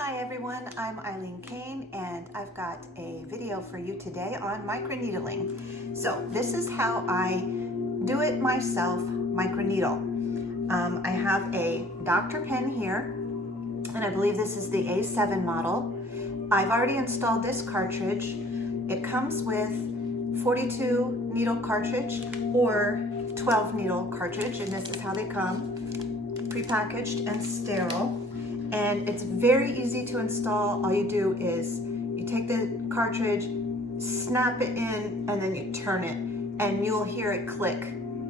Hi everyone, I'm Eileen Kane and I've got a video for you today on microneedling. So this is how I do it myself, microneedle. I have a Dr. pen here and I believe this is the A7 model. I've already installed this cartridge. It comes with 42 needle cartridge or 12 needle cartridge, and this is how they come, prepackaged and sterile. And it's very easy to install. All you do is you take the cartridge, snap it in, and then you turn it, and you'll hear it click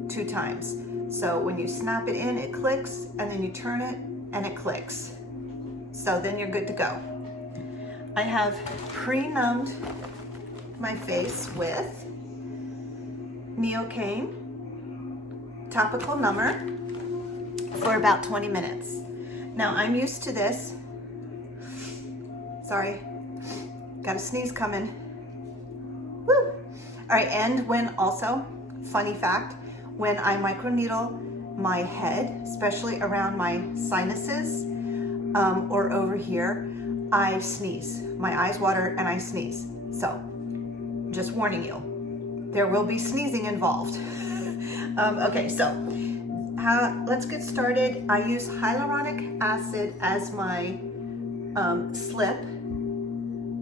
2 times. So when you snap it in, it clicks, and then you turn it, and it clicks. So then you're good to go. I have pre-numbed my face with Neocaine topical number for about 20 minutes. Now I'm used to this. Sorry, got a sneeze coming. Woo! All right, and when also, funny fact, when I microneedle my head, especially around my sinuses or over here, I sneeze. My eyes water and I sneeze. So, just warning you, there will be sneezing involved. Okay, so let's get started. I use hyaluronic acid as my slip.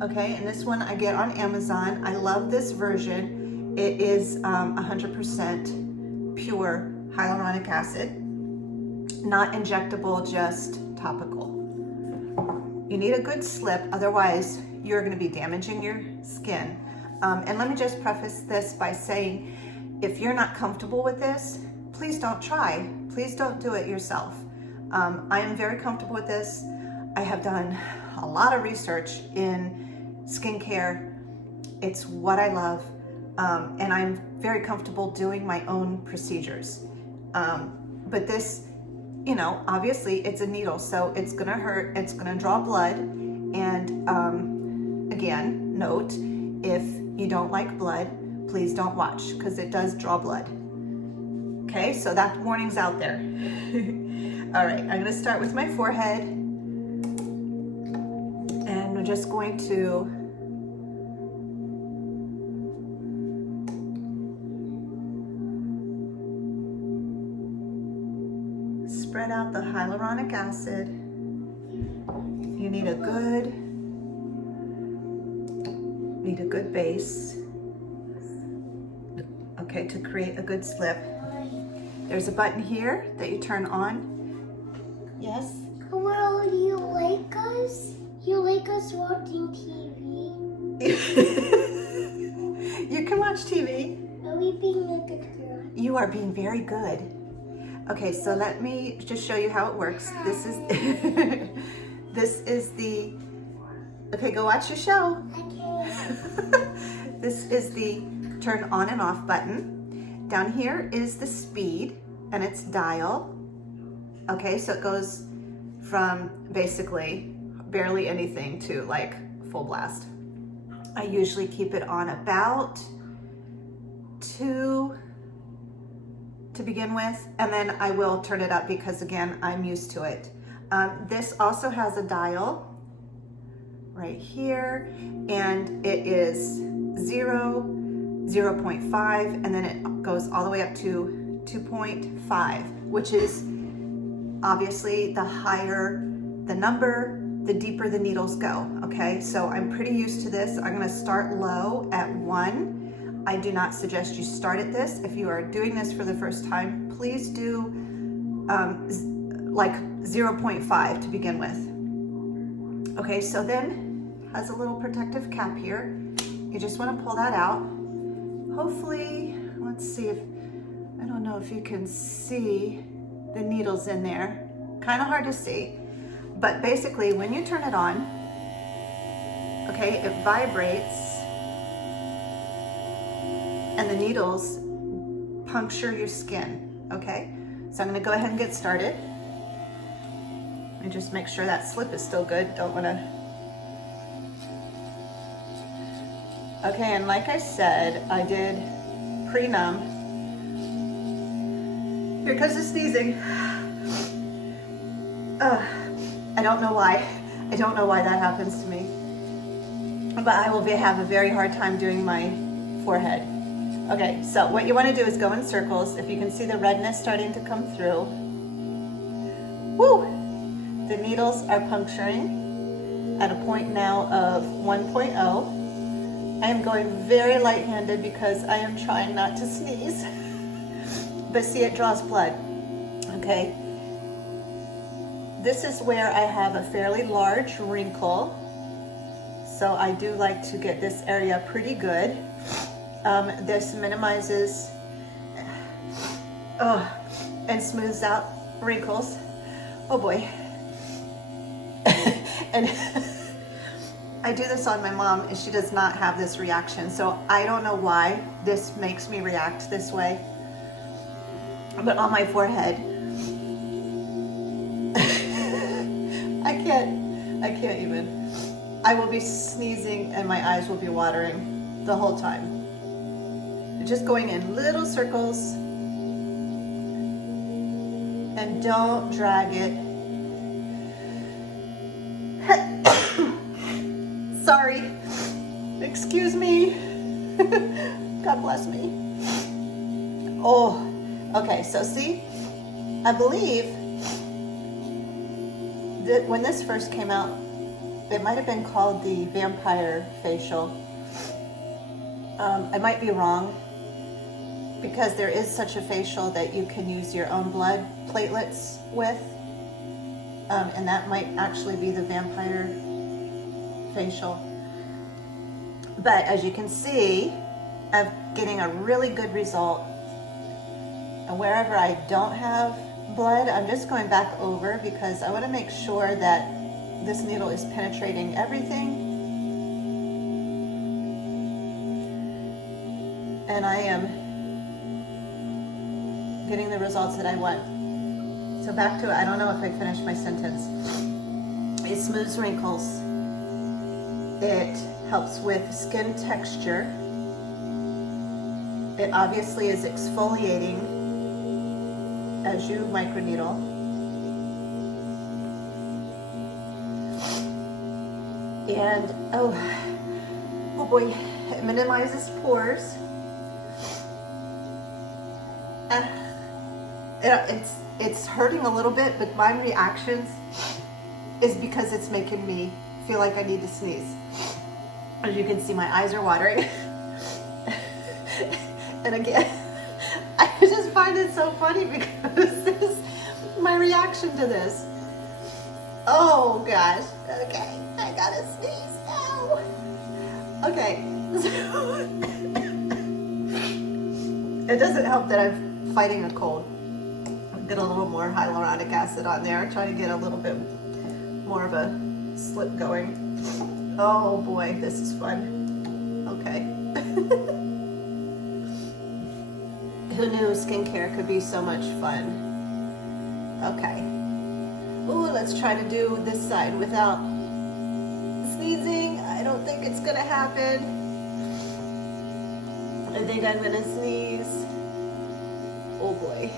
Okay, and this one I get on Amazon. I love this version. It is 100% pure hyaluronic acid, not injectable, just topical. You need a good slip, otherwise you're going to be damaging your skin. And let me just preface this by saying, if you're not comfortable with this, please don't try. Please don't do it yourself. I am very comfortable with this. I have done a lot of research in skincare. It's what I love. And I'm very comfortable doing my own procedures. But this, you know, obviously it's a needle, so it's gonna hurt, it's gonna draw blood. And again, note, if you don't like blood, please don't watch, because it does draw blood. Okay, so that warning's out there. All right, I'm gonna start with my forehead, and we're just going to spread out the hyaluronic acid. You need a good base, okay, to create a good slip. There's a button here that you turn on. Yes? Well, you like us? You like us watching TV? You can watch TV. Are we being a good girl? You are being very good. Okay, so let me just show you how it works. This is this is the, okay, go watch your show. Okay. This is the turn on and off button. Down here is the speed and its dial. Okay, so it goes from basically barely anything to like full blast. I usually keep it on about 2 to begin with, and then I will turn it up because again, I'm used to it. This also has a dial right here, and it is 0, 0.5, and then it goes all the way up to 2.5, which is obviously the higher the number, the deeper the needles go, okay? So I'm pretty used to this. I'm gonna start low at 1. I do not suggest you start at this. If you are doing this for the first time, please do like 0.5 to begin with. Okay, so then has a little protective cap here. You just wanna pull that out. Hopefully, let's see if, I don't know if you can see the needles in there. Kind of hard to see, but basically when you turn it on, okay, it vibrates and the needles puncture your skin, okay? So I'm gonna go ahead and get started. And just make sure that slip is still good. Don't wanna, okay, and like I said, I did pre-numb. Here comes the sneezing. I don't know why. I don't know why that happens to me. But I will have a very hard time doing my forehead. Okay, so what you want to do is go in circles. If you can see the redness starting to come through. Woo! The needles are puncturing at a point now of 1.0. I am going very light-handed because I am trying not to sneeze. But see, it draws blood. Okay. This is where I have a fairly large wrinkle. So I do like to get this area pretty good. This minimizes and smooths out wrinkles. Oh boy. And I do this on my mom and she does not have this reaction. So I don't know why this makes me react this way. But on my forehead, I can't even. I will be sneezing and my eyes will be watering the whole time. Just going in little circles and don't drag it. Sorry, excuse me. God bless me. Oh, okay, so see, I believe that when this first came out, it might have been called the vampire facial. I might be wrong because there is such a facial that you can use your own blood platelets with, and that might actually be the vampire facial. But as you can see, I'm getting a really good result. And wherever I don't have blood, I'm just going back over because I want to make sure that this needle is penetrating everything. And I am getting the results that I want. So back to it. I don't know if I finished my sentence. It smooths wrinkles. It helps with skin texture. It obviously is exfoliating as you microneedle. And oh boy, it minimizes pores. It's hurting a little bit, but my reactions is because it's making me feel like I need to sneeze. As you can see, my eyes are watering. And again, I just find it so funny because this is my reaction to this. Oh gosh, okay, I gotta sneeze now. Okay, it doesn't help that I'm fighting a cold. Get a little more hyaluronic acid on there, try to get a little bit more of a slip going. Oh boy, this is fun. Okay. Who knew skincare could be so much fun? Okay. Ooh, let's try to do this side without sneezing. I don't think it's gonna happen. I think I'm gonna sneeze. Oh boy.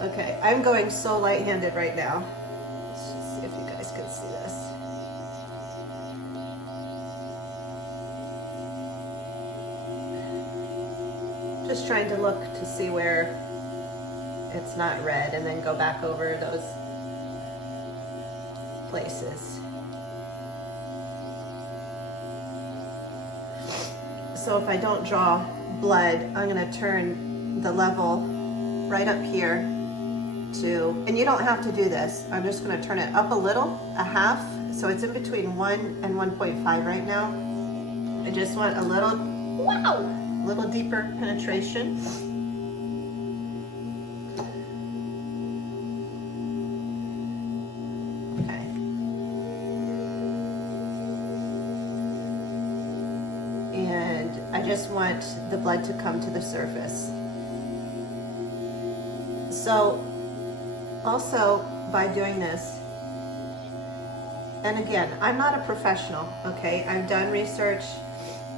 Okay, I'm going so light-handed right now. Let's just see if you guys can see this. Just trying to look to see where it's not red and then go back over those places. So if I don't draw blood, I'm gonna turn the level right up here to, and you don't have to do this. I'm just gonna turn it up a little, a half. So it's in between 1 and 1.5 right now. I just want a little, wow, a little deeper penetration. Okay. And I just want the blood to come to the surface. So also by doing this, and again, I'm not a professional, okay? I've done research.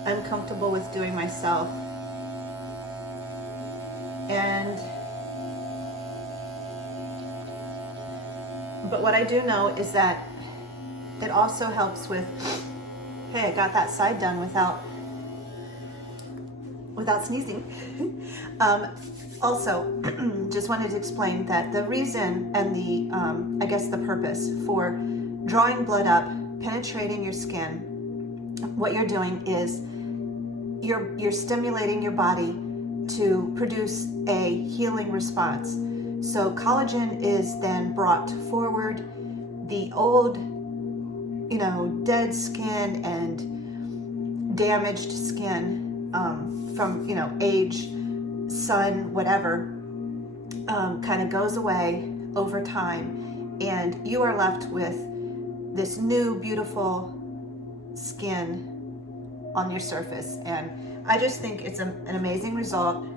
I'm comfortable with doing myself. But what I do know is that it also helps with, hey, I got that side done without sneezing. Also, just wanted to explain that the reason and the, I guess the purpose for drawing blood up, penetrating your skin, what you're doing is you're stimulating your body to produce a healing response. So collagen is then brought forward. The old, dead skin and damaged skin from, age, sun, whatever, kind of goes away over time, and you are left with this new beautiful skin on your surface. And I just think it's an amazing result.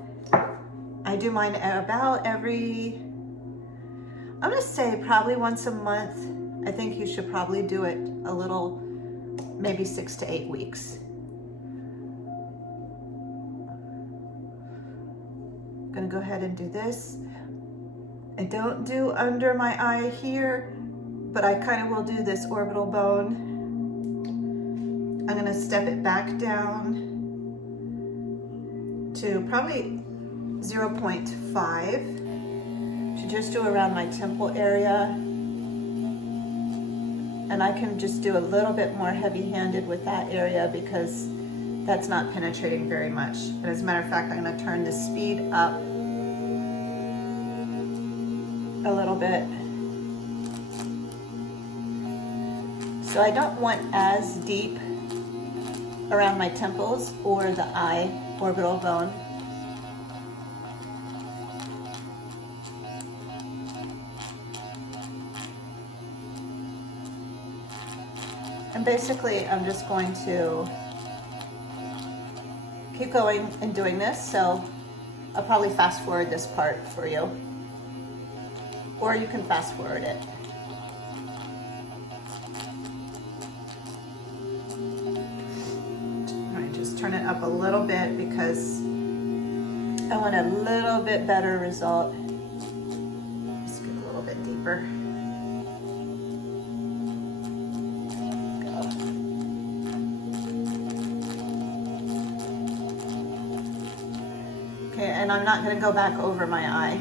I do mine about every, I'm gonna say probably once a month. I think you should probably do it a little, maybe 6 to 8 weeks. I'm gonna go ahead and do this. I don't do under my eye here, but I kind of will do this orbital bone. I'm gonna step it back down to probably 0.5 to just do around my temple area. And I can just do a little bit more heavy-handed with that area because that's not penetrating very much. But as a matter of fact, I'm gonna turn the speed up a little bit. So I don't want as deep around my temples or the eye orbital bone. And basically, I'm just going to keep going and doing this. So I'll probably fast forward this part for you, or you can fast forward it. All right, just turn it up a little bit because I want a little bit better result. Just get a little bit deeper. Okay, and I'm not going to go back over my eye.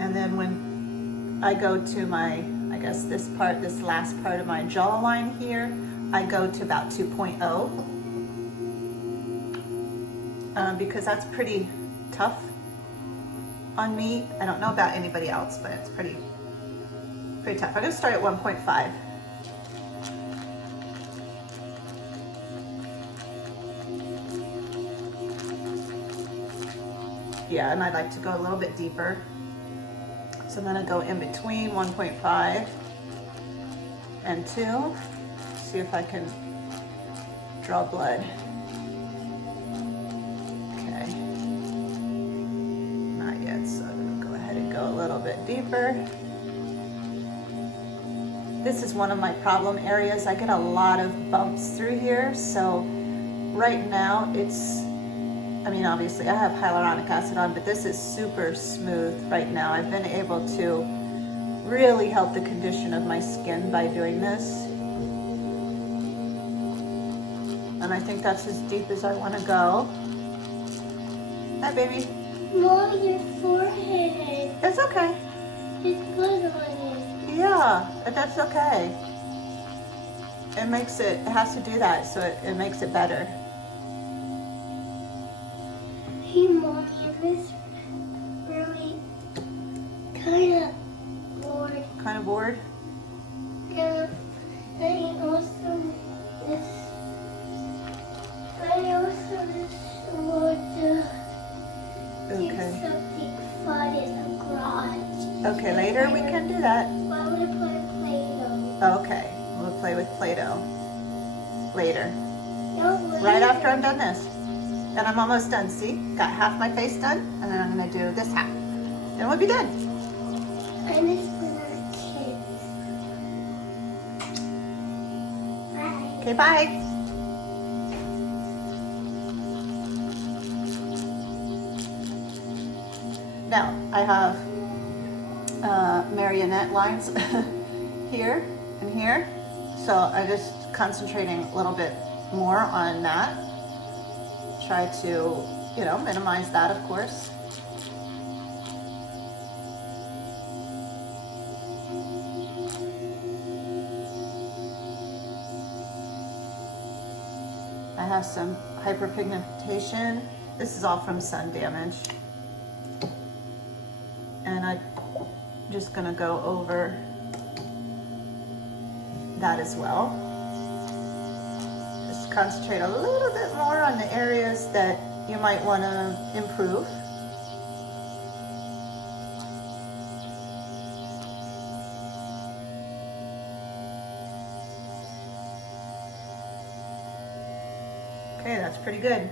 And then when I go to my, I guess this last part of my jawline here, I go to about 2.0 because that's pretty tough on me. I don't know about anybody else, but it's pretty tough. I'm going to start at 1.5. Yeah, and I'd like to go a little bit deeper. So I'm gonna go in between 1.5 and 2. See if I can draw blood. Okay. Not yet, so I'm gonna go ahead and go a little bit deeper. This is one of my problem areas. I get a lot of bumps through here, so right now obviously I have hyaluronic acid on, but this is super smooth right now. I've been able to really help the condition of my skin by doing this. And I think that's as deep as I want to go. Hi, baby. Mom, your forehead. It's okay. It's good on it. Yeah, but that's okay. It has to do that, so it makes it better. Hey, Mommy, this really kind of bored. Kind of bored? Yeah, and also this. I also just want to do something fun in the garage. Okay, later we can do that. I want to play Play-Doh. Okay, we'll play with Play-Doh later. No, Right after I'm done this. And I'm almost done, see? Got half my face done, and then I'm gonna do this half. Then we'll be done. And it's for our kids. Bye. Okay, bye. Now, I have marionette lines here and here. So I'm just concentrating a little bit more on that. Try to, you know, minimize that, of course. I have some hyperpigmentation. This is all from sun damage. And I'm just gonna go over that as well. Just concentrate a little bit more on the areas that you might wanna improve. Okay, that's pretty good.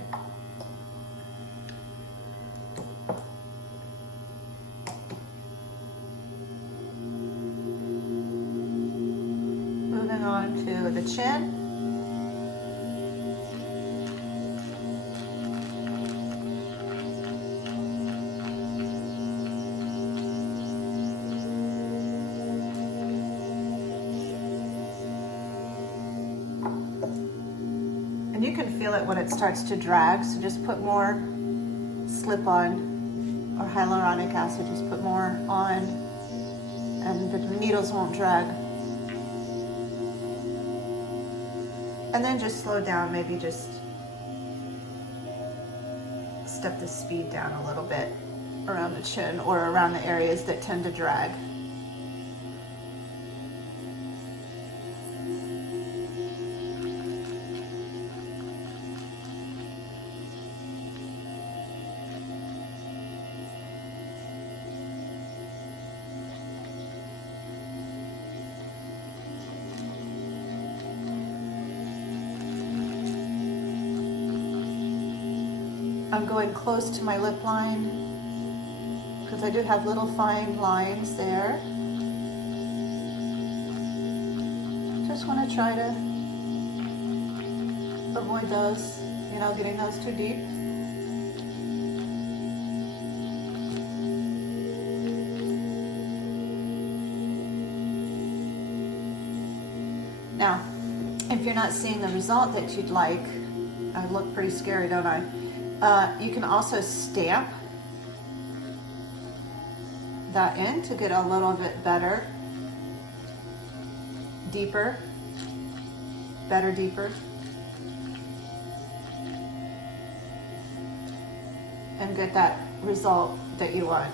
Moving on to the chin. And you can feel it when it starts to drag, so just put more slip-on or hyaluronic acid, just put more on and the needles won't drag. And then just slow down, maybe just step the speed down a little bit around the chin or around the areas that tend to drag. I'm going close to my lip line because I do have little fine lines there. Just want to try to avoid those, you know, getting those too deep. Now, if you're not seeing the result that you'd like, I look pretty scary, don't I? You can also stamp that in to get a little bit better, deeper, better, deeper. And get that result that you want.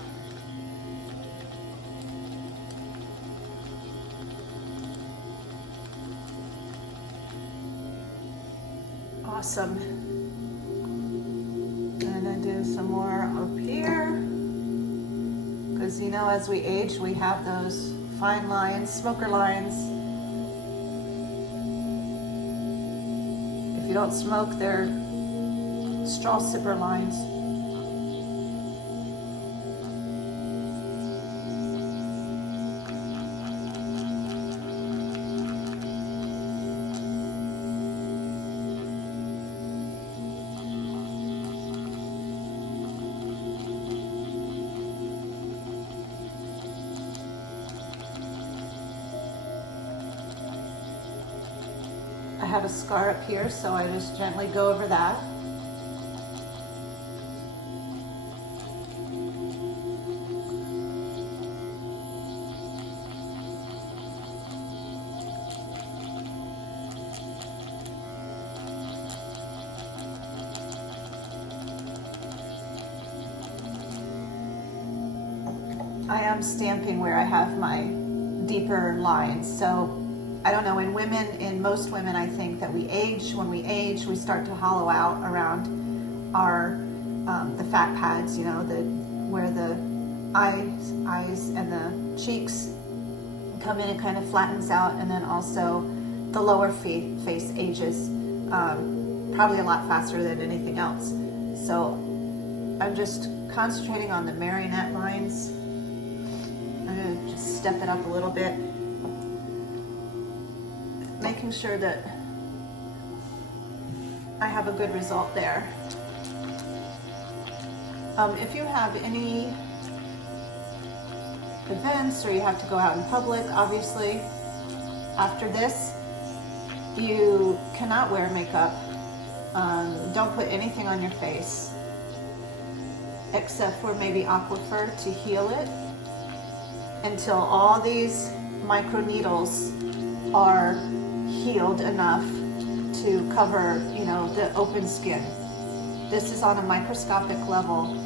Awesome. And then do some more up here. Because, you know, as we age, we have those fine lines, smoker lines. If you don't smoke, they're straw sipper lines. I have a scar up here, so I just gently go over that. I am stamping where I have my deeper lines, so I don't know, in most women, I think that we age. When we age, we start to hollow out around our, the fat pads, you know, where the eyes and the cheeks come in, it kind of flattens out, and then also the lower face ages probably a lot faster than anything else. So I'm just concentrating on the marionette lines. I'm gonna just step it up a little bit. Making sure that I have a good result there. If you have any events or you have to go out in public, obviously. After this, you cannot wear makeup. Don't put anything on your face except for maybe Aquaphor to heal it until all these micro needles are healed enough to cover, you know, the open skin. This is on a microscopic level.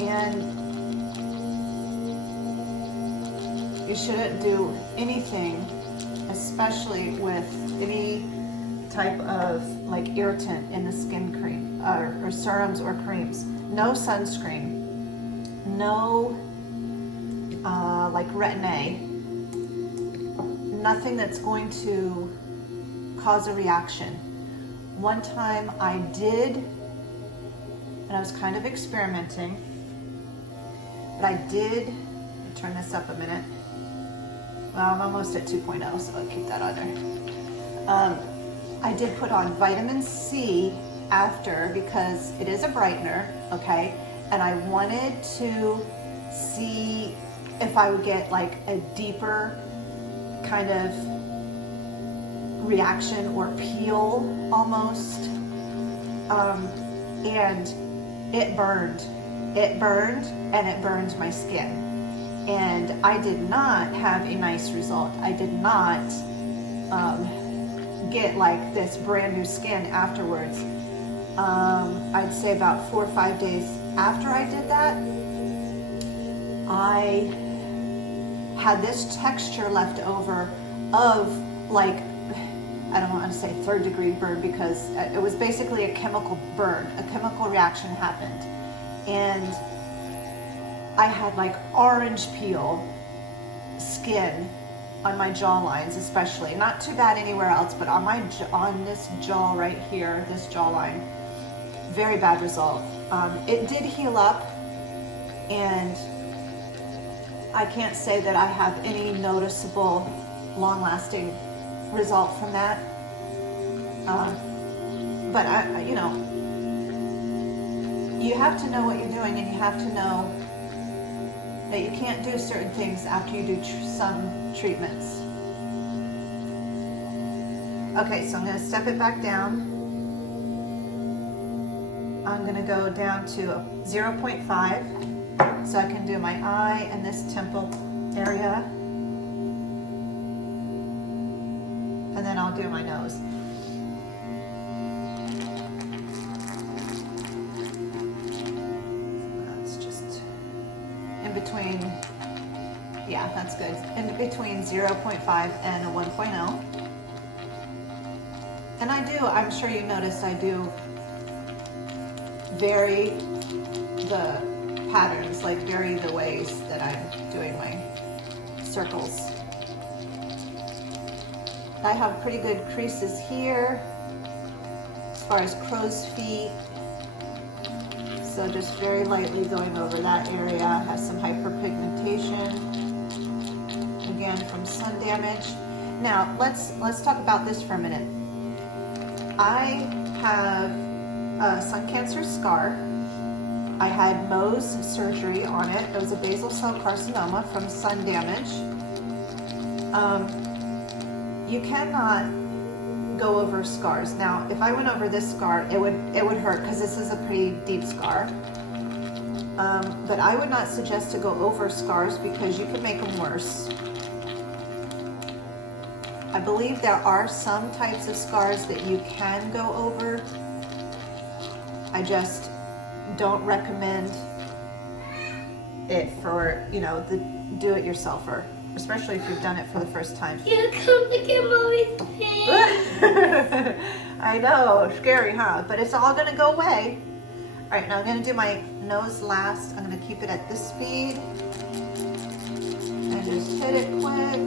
And you shouldn't do anything, especially with any type of like irritant in the skin cream or serums or creams. No sunscreen, no like Retin-A, nothing that's going to cause a reaction. One time I did, and I was kind of experimenting, but I did, turn this up a minute. Well, I'm almost at 2.0, so I'll keep that on there. I did put on vitamin C after because it is a brightener, okay? And I wanted to see if I would get like a deeper kind of reaction or peel almost. And it burned. It burned and it burned my skin. And I did not have a nice result. I did not get like this brand new skin afterwards. I'd say about 4 or 5 days after I did that, I had this texture left over of like, I don't want to say 3rd degree burn because it was basically a chemical burn. A chemical reaction happened. And I had like orange peel skin on my jaw lines, especially. Not too bad anywhere else, but on this jaw right here, this jawline, very bad result. It did heal up, and I can't say that I have any noticeable, long-lasting result from that. But you know, you have to know what you're doing, and you have to know that you can't do certain things after you do some treatments. Okay, so I'm going to step it back down. I'm going to go down to 0.5 so I can do my eye and this temple area. And then I'll do my nose. Between, yeah, that's good. In between 0.5 and a 1.0. And I'm sure you noticed I do vary the patterns, like vary the ways that I'm doing my circles. I have pretty good creases here as far as crow's feet. So just very lightly going over that area. I have some hyperpigmentation, again from sun damage. Now let's talk about this for a minute. I have a sun cancer scar. I had Mohs surgery on it. It was a basal cell carcinoma from sun damage. You cannot go over scars. Now, if I went over this scar, it would hurt because this is a pretty deep scar. But I would not suggest to go over scars because you could make them worse. I believe there are some types of scars that you can go over. I just don't recommend it for, you know, the do-it-yourselfer, especially if you've done it for the first time. You come to get Mommy's face. I know, scary, huh? But it's all gonna go away. All right, now I'm gonna do my nose last. I'm gonna keep it at this speed and just hit it quick.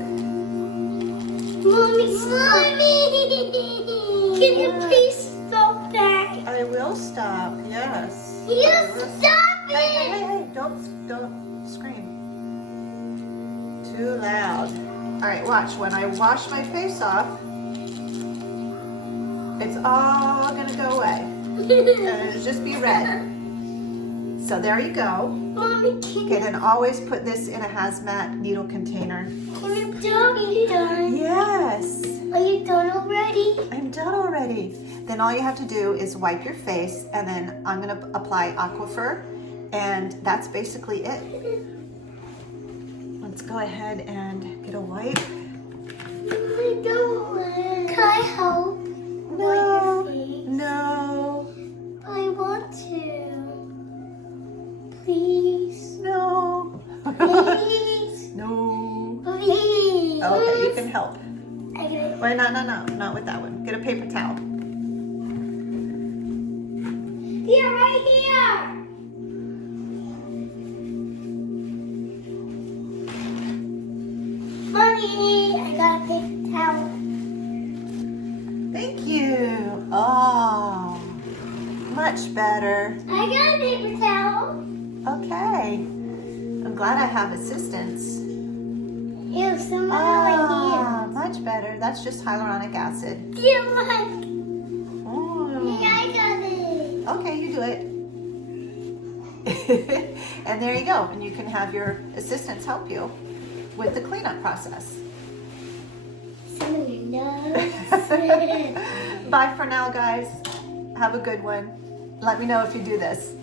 Mommy, can you please stop that? I will stop. Yes. You stop it! Hey! Don't scream. Too loud. All right, watch. When I wash my face off, it's all gonna go away. And it'll just be red. So there you go. Mommy, Okay, then always put this in a hazmat needle container. Are you done? Yes. Are you done already? I'm done already. Then all you have to do is wipe your face, and then I'm gonna apply Aquifer, and that's basically it. Let's go ahead and get a wipe. I don't want. Can I help? No, Wipe your face? no, I want to. Please. no. Please. No. Please. Okay, you can help. Okay. Wait, no, not with that one. Get a paper towel. Here, right here. Mommy, I got a paper towel. Thank you. Oh, much better. I got a paper towel. Okay. I'm glad I have assistance. Ew, some Ah, right much better. That's just hyaluronic acid. here. Dear, look. Mm. Yeah, I got it. Okay, you do it. And there you go. And you can have your assistants help you with the cleanup process. Some of your nose. Bye for now, guys. Have a good one. Let me know if you do this.